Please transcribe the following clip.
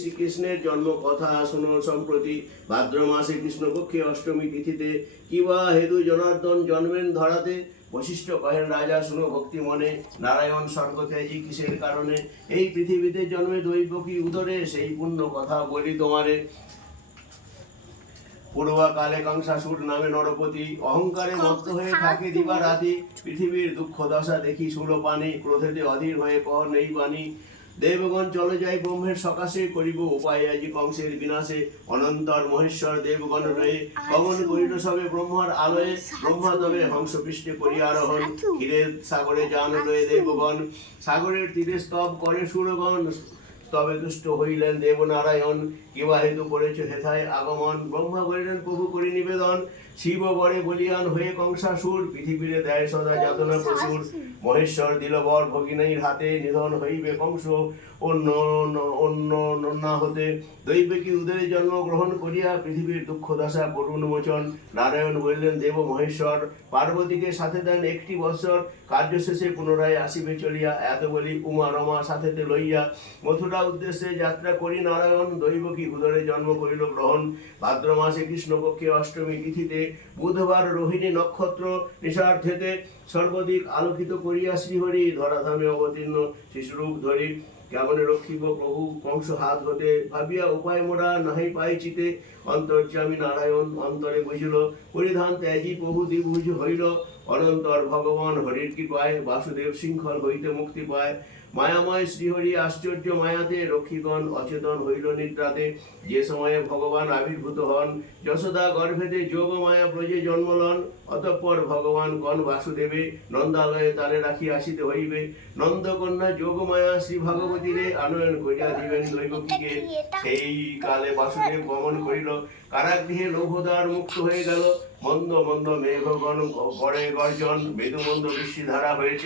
শ্রীকৃষ্ণের জন্ম কথা শুনো সম্প্রতি ভাদ্র মাসে কৃষ্ণপক্ষে অষ্টমী তিথিতে কিবা হেতু জনার্দন জন্মেন ধরাতে। বশিষ্ঠ কহেন রাজা শুনো ভক্তি মনে, নারায়ণ স্বর্গ ত্যাজি কিসের কারণে। এই পৃথিবীতে জন্মে দৈবকী উদরে, সেই পুণ্য কথা বলি তোমারে। পূর্বকালে কংসাসুর নামে নরপতি, অহংকারে মত্ত হয়ে থাকে দিবা রাতি। পৃথিবীর দুঃখ দশা দেখি সুরপানি, ক্রোধেতে অধীর হয়ে কহ নেই বাণী। দেবগণ চলে যায় ব্রহ্মের সকাশে, করিব উপায় আজি কংসের বিনাশে। অনন্তর মহেশ্বর দেবগণ রয়ে, গমন করিল সবে ব্রহ্মার আলয়ে। ব্রহ্মা তবে হংস পৃষ্ঠে করিয়া আরোহণ, ক্ষীরের সাগরে যান লয়ে দেবগণ। সাগরের তীরে স্তব করে সুরগণ, তবে দুষ্ট হইলেন দেবনারায়ণ। কিবা হেতু করেছ হেথায় আগমন, ব্রহ্মা বলিলেন প্রভু করি নিবেদন। শিব বরে বলিয়ান হয়ে কংসাসুর, পৃথিবীরে দেয় সদা যাতনা প্রচুর। মহেশ্বর দিল বর ভগিনীর হাতে, নিধন হইবে কংস অন্য অন্য না হতে। দৈবকী উদরে জন্ম গ্রহণ করিয়া, পৃথিবীর দুঃখ দশা করুণ মোচন। নারায়ণ বলিলেন দেব মহেশ্বর, পার্বতীকে সাথে দেন একটি বৎসর। কার্য শেষে পুনরায় আসিবে চলিয়া, এত বলি উমা রমা সাথেতে লইয়া। মথুরা উদ্দেশ্যে যাত্রা করি নারায়ণ, দৈবকী উদরে জন্ম করিল গ্রহণ। ভাদ্র মাসে কৃষ্ণপক্ষে অষ্টমী তিথিতে, বুধবার রোহিণী নক্ষত্র নিশার্ধেতে। সর্বদিক আলোকিত করিয়া শ্রীহরি, ধরাধামে অবতীর্ণ শিশুরূপ ধরি। কেমনে রক্ষিব প্রভু কংস হাত হতে, ভাবিয়া উপায় মোরা নাহি পাই চিতে। অন্তর্যামী নারায়ণ অন্তরে বুঝিল, পরিধান ত্যাজি প্রভু দ্বিভুজ হইল। অনন্তর ভগবান হরির কৃপায়, বাসুদেব শৃঙ্খল হইতে মুক্তি পায়। মায়াময় শ্রীহরি আশ্চর্য মায়াতে, রক্ষিগণ অচেতন হইল নিদ্রাতে। যে সময়ে ভগবান আবির্ভূত হন, যশোদা গর্ভেতে যোগ মায়া ব্রজে জন্মলন। অতঃপর ভগবান গণ বাসুদেবে, নন্দালয়ে তারে রাখি আসিতে হইবে। নন্দকন্যা যোগ মায়া শ্রী ভগবতীরে, আনয়ন করিয়া দিবেন দৈবকীকে। সেই কালে বাসুদেব গমন করিল, কারাগৃহে লৌহদ্বার মুক্ত হয়ে গেল। মন্দ মন্দ মেঘগণ করে গর্জন, মৃদু মন্দ বৃষ্টি ধারা হয়েছে।